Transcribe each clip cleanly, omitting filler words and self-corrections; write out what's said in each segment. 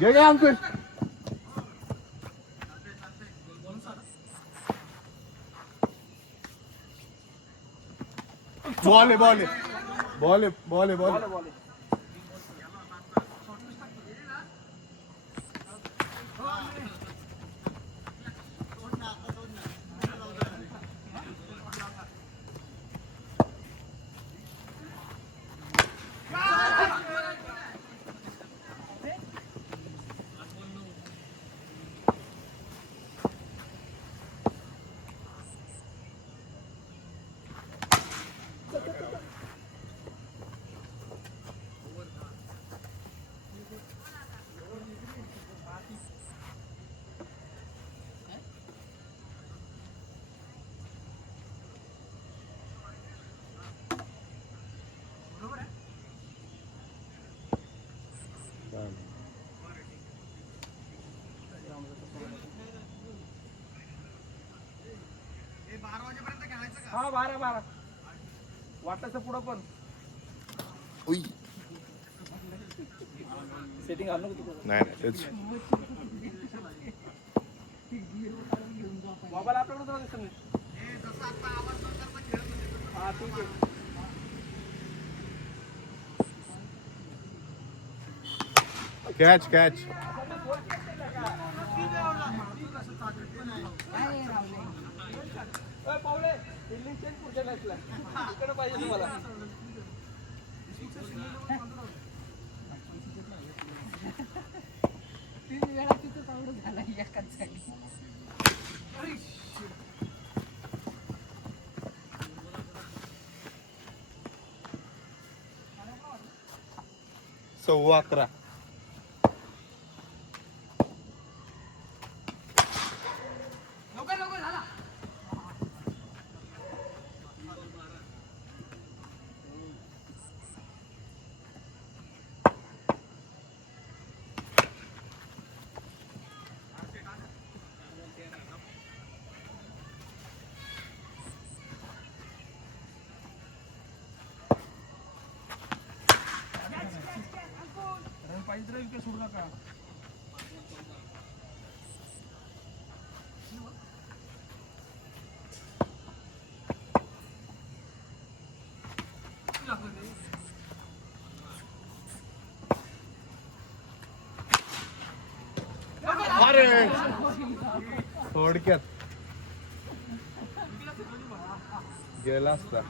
घे अंकुश. बॉल आहे बॉल आहे बॉल आहे बॉल आहे बॉल आहे. हा 12 वाटायचं पुढं पण सेटिंग घालू नको. नाही तेच मोबाईल आपल्याकडे जरा दिसत नाही. हा ठीक आहे. Catch catch. पावले बिल्डिंग चेंज पुढच्या मॅचला इकडे पाहिजे तुम्हाला. तीन वेळा तिथं आवडत झाला एकाच जागी. सव्वा 11. पाहिजे विकेट सोडू नका. अरे थोडक्यात गेला असता.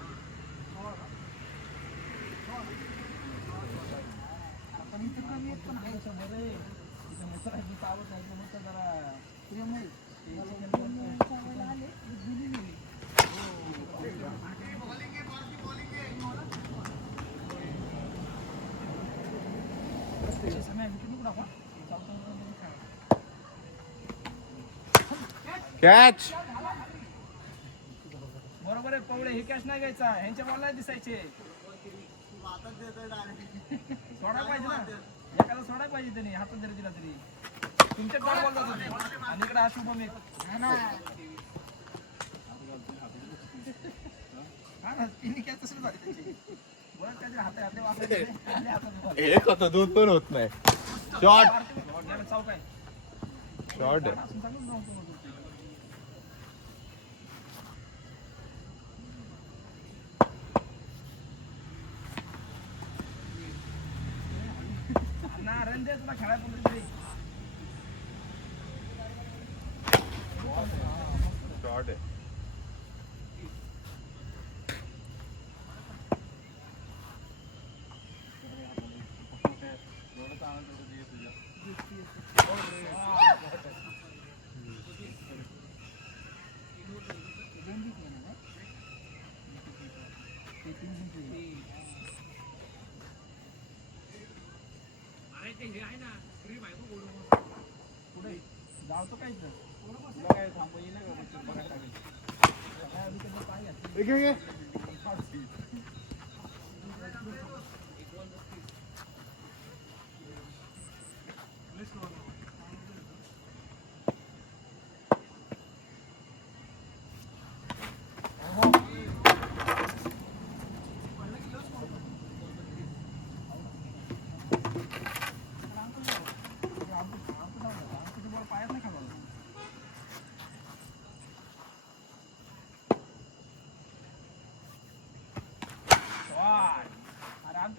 कॅच. बरोबर आहे पवळे. हे कॅच नाही घ्यायचा. ह्यांच्या बॉलला दिसायचे. सोडा पाहिजे ना. एखादा सोडा पाहिजे त्याने. हातात जरी दिला तरी तुमच्या बॉल बॉल जात होते आणि इकडे हा शुभम एक. हा ना तिने कॅच तसं झाली त्याची. बरं त्याचे हाते वाचायचे. एक होतं दोन पण होत नाही. शॉट चौक आहे. शॉट आहे. रन दे तुला खेळायला कोणतरी तरी. शॉट आहे. पुढे जावतो काय इथं. तुला काय थांबवली नाही का बघायला लागेल. घे घे.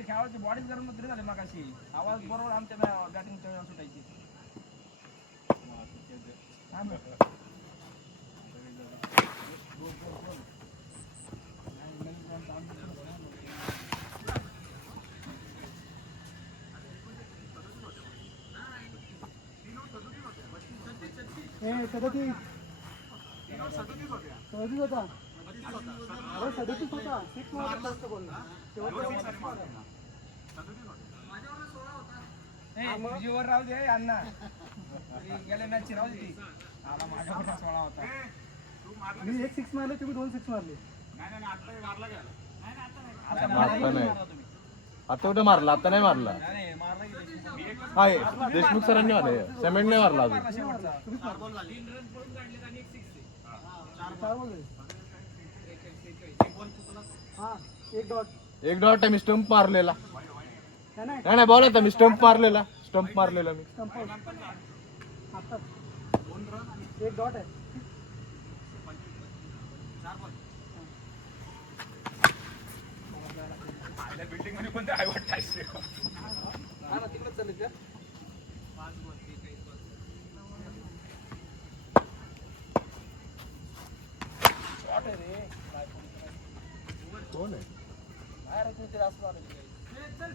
आमच्या खेळाची बॉडीच गरम तरी झाली मगाशी आवाज बरोबर आमच्या बॅटिंग सुटायची हा ना. तुझीवर राहू दे अण्णा गेल्या मॅचची राहू दे ती आला माझ्या मोठा 16 होता मी 1 6 मारले तुम्ही 2 6 मारले आता आता नाही आता कुठे मारला आता नाही मारला आहे देशमुख सरांनी मारले सेमेंट नाही मारला अजून एक डॉट आहे मी स्टंप मारलेला नाही नाही बॉल होता मी स्टंप मारलेला मी एक डॉट आहे बिल्डिंग मध्ये कोणते आहे वाटायचे हा ना तिकडेच चालले का शॉट आहे रे कोण आहे बाहेर ते असं आलं चल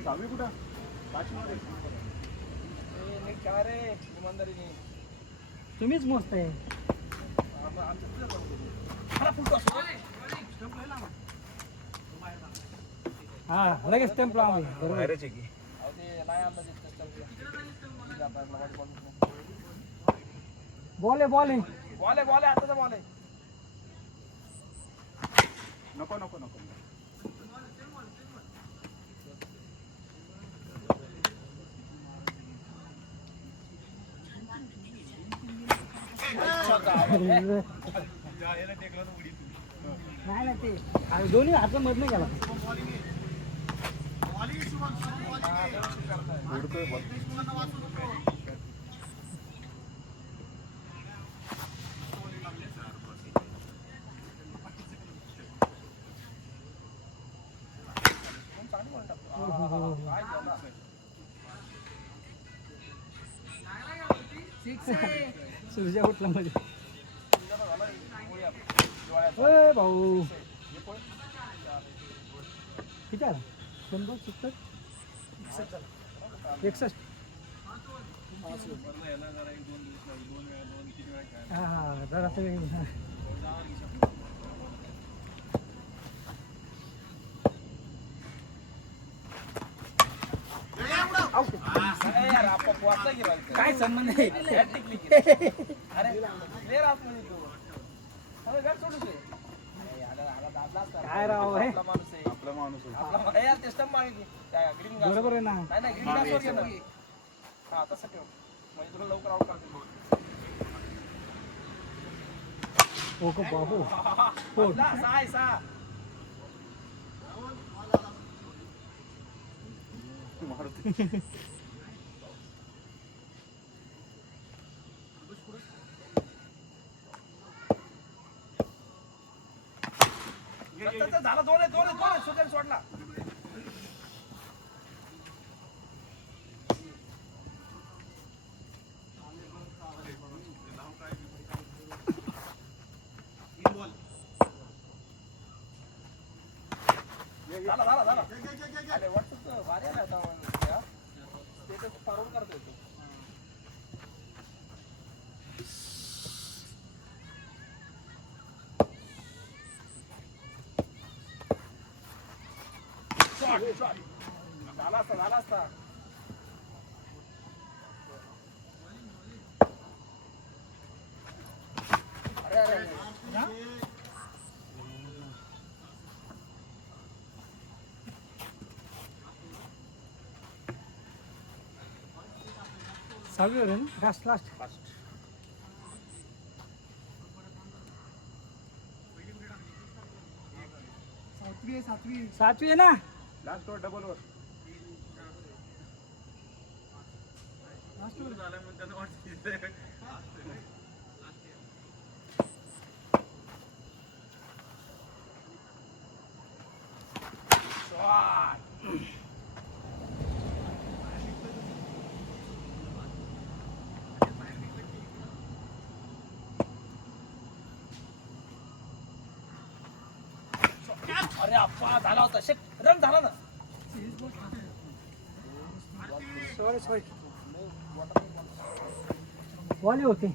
दहावी कुठं काय रे इमानदारीने तुम्हीच मस्त आहे हा लगेच स्टंप लावा बॉल आहे बॉल आहे आताचा बॉल आहे नको नको नको नाही ना ते दोन्ही हात मधनं गेला सूर्या उठला मध्ये भाऊ किती आला 61 हा जरा काय संबंध आहे काय राव हे आपला माणूस बरोबर आहे ना हा तसं ठेव म्हणजे तुला लवकर आउट करतो ओ को बाबू सहा झाला दोन सुधर सोडला झाला अरे व्हॉट्सअप भारी आहे ना स्टेटस फॉरवर्ड करतो येतो झाला असता अरे सहावी ना लास्ट सातवी आहे ना लास्ट डबल वर अरे अप्पा झाला होता रन झाला ना. सॉरी बॉल होते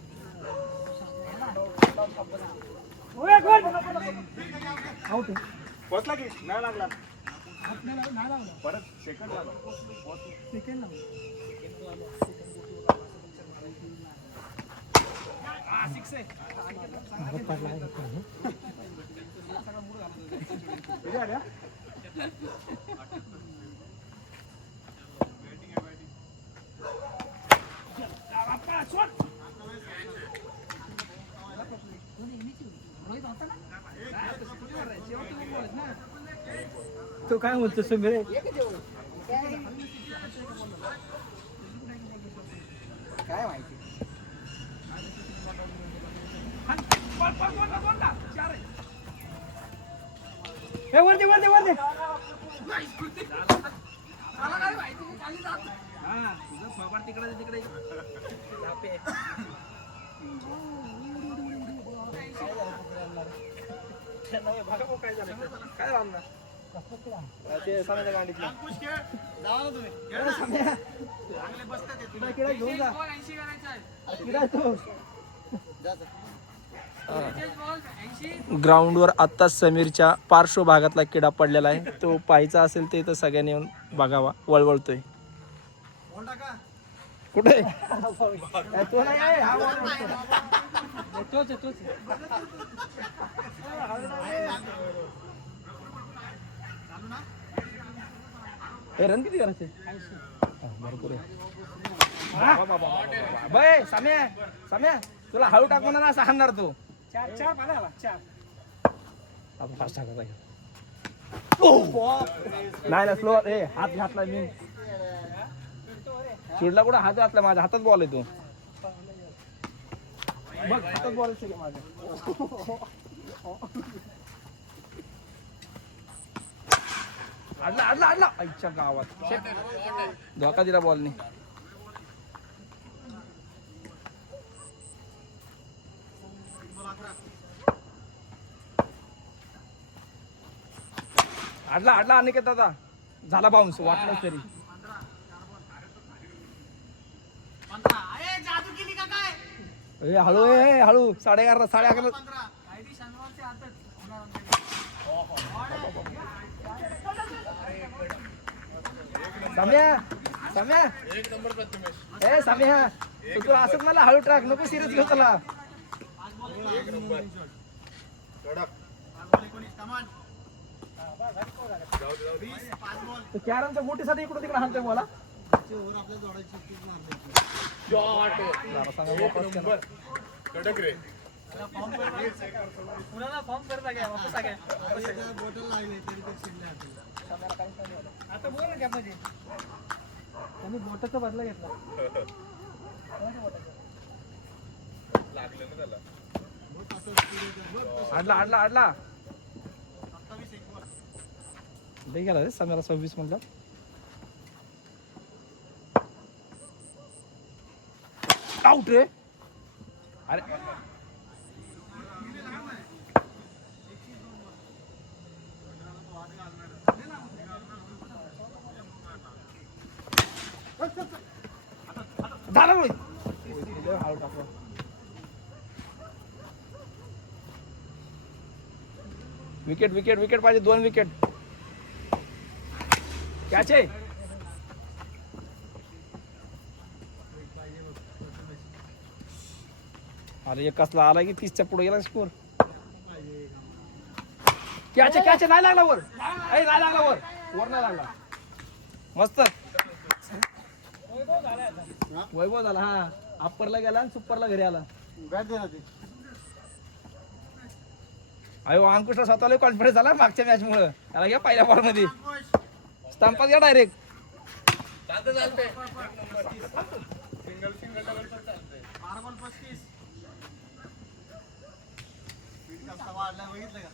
आउट पोचला की नाही लागला परत सेकंड लागला. सिक्स आहे. तो काय म्हणतो समीर काय माहिती वरती वरती वरती तुझं फवार तिकडे तिकडे काय झालं काय राहणार ते सांगायचं गाडीतलं घेऊन जा ग्राउंडवर आत्ता समीरच्या पार्श्वभागातला किडा पडलेला आहे. तो पाहायचा असेल ते तर सगळ्यांनी येऊन बघावा. वळवळतोय कुठे तो नाही आहे, हा वळवळतोय. तोच तोच हे रन किती करायचे भरपूर आहे. साम्या साम्या तुला हळू टाक म्हणा असं हाणणार तू. चार चार आला चार आपण फास्ट टाकायचा नाही ना स्लो. ए हात घातला मी चिडला कुठं हात घातला. माझ्या हातात बॉल आहे. तू बघ हातात बॉल आहे माझ्या. अडला आईच्या गावात धोका दिला बॉलने. अडला अनिकेत दादा झाला बाउन्स वाटलं तरी. हळू हळू 11:30 साम्या साम्या एक नंबर प्रथमेश. ए साम्या तू असंच मला हळू ट्रॅक नको सिरियस घेऊ त्याला. एक नंबर कडक. कॅरमच्या मोठीसाठी इकडून तिकडे हाणतोय मला. एक नंबर कडक रे. आता बोल ना कॅपमध्ये त्यांनी बोटाचा बदला घेतला. लागलं ना त्याला. अडला लई गेला रे समीरा 26 म्हणलं. आउट रे. अरे झालं विकेट विकेट विकेट पाहिजे. 2 विकेट. कॅच आहे. अरे एक कसला आला की 30च्या पुढे गेला स्कोर. कॅच कॅच नाही लागला वर. नाही लागला वर नाही लागला. मस्त वैभव झाला. हा अप्परला गेला आणि सुपरला घरी आला. अयो अंकुशला स्वतःला कॉन्फिडन्स झाला मागच्या मॅच मुळे. त्याला घ्या पहिल्या बॉल मध्ये स्टंपात घ्या डायरेक्ट. 12 बॉल 35. स्पीड कसा वाढला बघितलं का?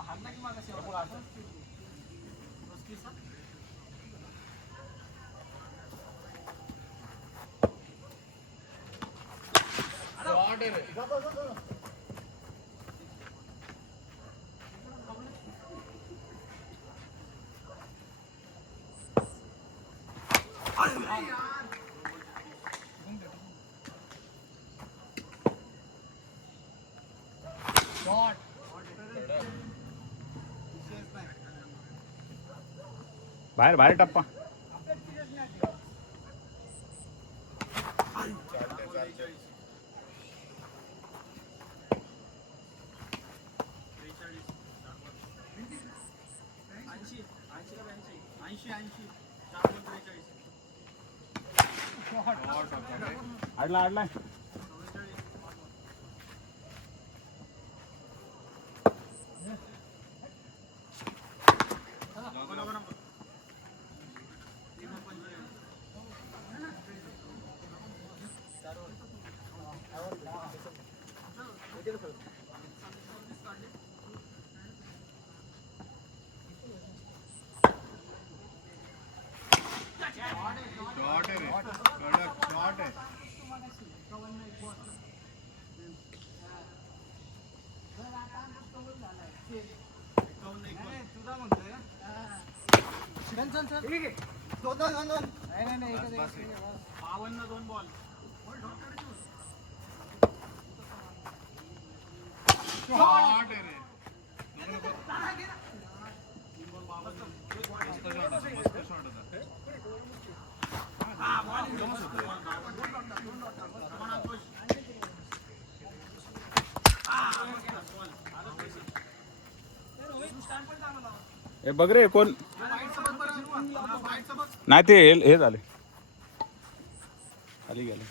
हाणला की मागाशी एवढा. 35 हा? बाहेर बाहेर टप्पा. आडला आडला. हे बघ रे कोण नाही ते हे झाले खाली गेले.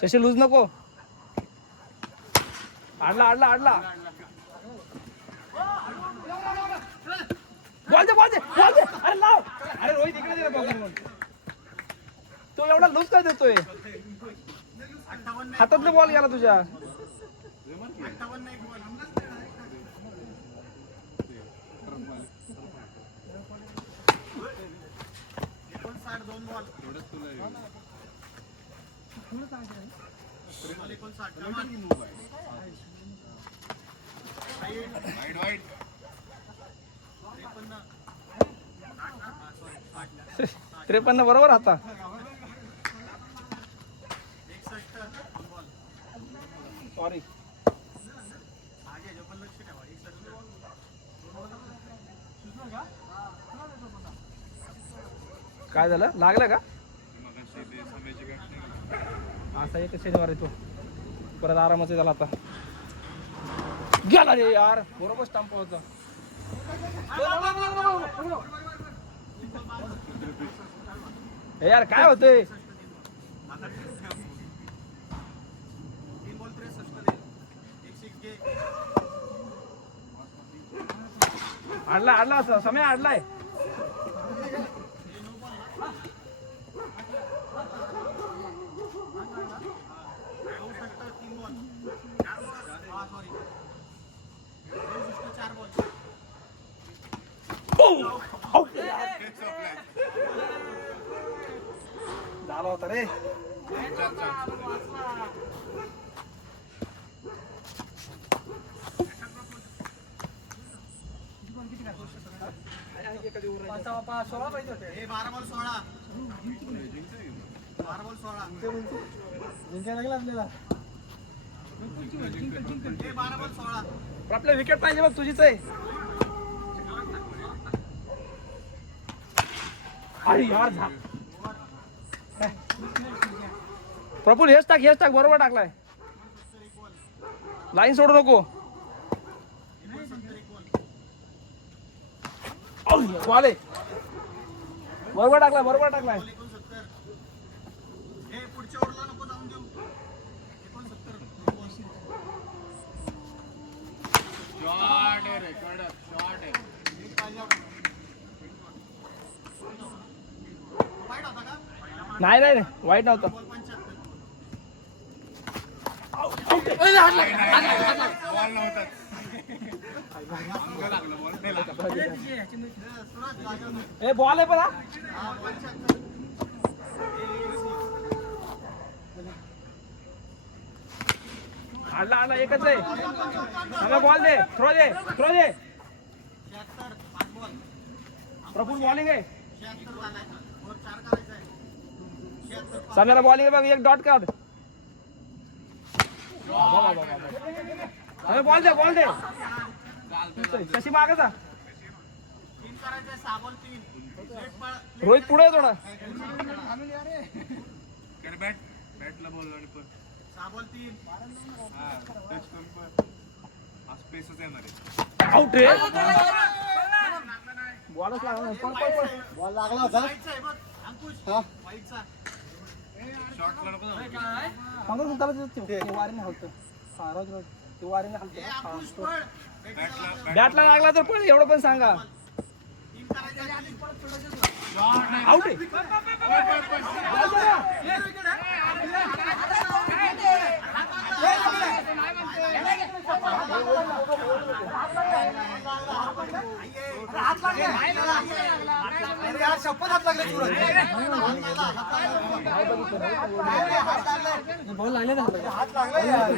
शशी लूज नको. आडला आडला आडला. बॉल दे बॉल दे बॉल दे. अरे लाव. अरे रोहित इकडे दे बॉल. तो एवढा लूज काय देतोय? हातातले बॉल गेला तुझ्या. त्रेपन्न बरोबर आता. सॉरी काय झालं? लागलं का? असा एक शनिवार येतो परत आरामाच झाला. आता गेला रे यार. बरोबर स्टंप होता. हे यार काय होतंय? आडला आडला समय आडलाय. झाला होता रे. आपल्या विकेट पाहिजे बघ तुझीच आहे. अरे यार प्रफुल हेच टाक बरोबर टाकलाय. लाईन सोडू नको. वाले बरोबर टाकलाय. नाही वाईट नव्हतं. ए बॉल आहे पण आला एकच आहे. बॉल दे. थ्रो दे. प्रफुल बॉलिंग आहे. समीरा बॉलिंग आहे बघ. एक डॉट काढ. बॉल दे. कशी मागायचा. रोहित पुढे थोडा. आउट रे. बॉलच लागला. बॉल लागला होता. बॅटला लागला तर पण एवढं पण सांगा. आउट आहे. शपथ हात लागले. बॉल लागले ना. हात लागला यार.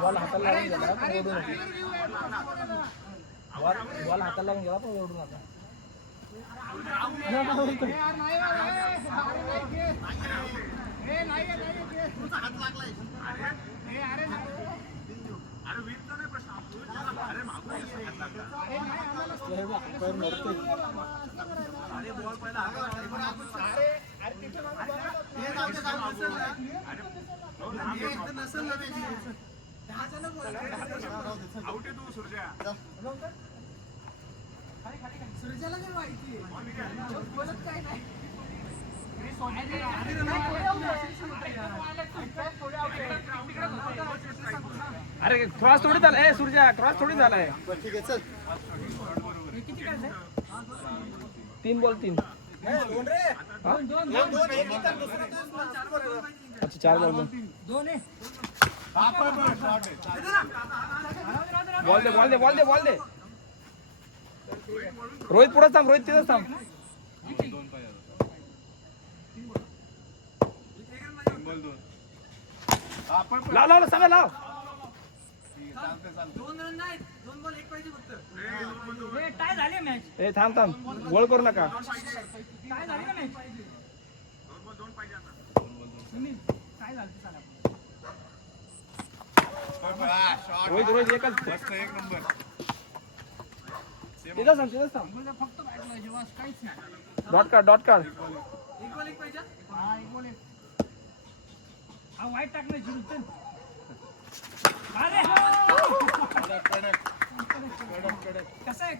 बॉल हाताला लागून गेला पण ओढू नका. बॉल हाताला लागून गेला पण ओढू नका. अरे क्रॉस थोडी झाला. ए सूर्या क्रॉस थोडी झालाय. ठीक आहे चल. 3 बॉल 3. अच्छा 4 बॉल 2. बॉल दे. रोहित पुढे थांब. रोहित तिथंच थांब. लाव सगळं लाव. 2 रन नाही. 2 बॉल 1 पाहिजे फक्त. टाय झाली मॅच. ए थांब गोल करू नका. टाय झाली ना मॅच. 2 पाहिजे आता. काय झालं सांगा. रोहित एकच. तिथंच थांब. फक्त बॅटला जेव्हा काहीच नाही. डॉट काढ. 1 बॉल 1 पाहिजे. हा एक बॉल हा वाईट टाकलं जिंकन. अरे कडक. कसं आहे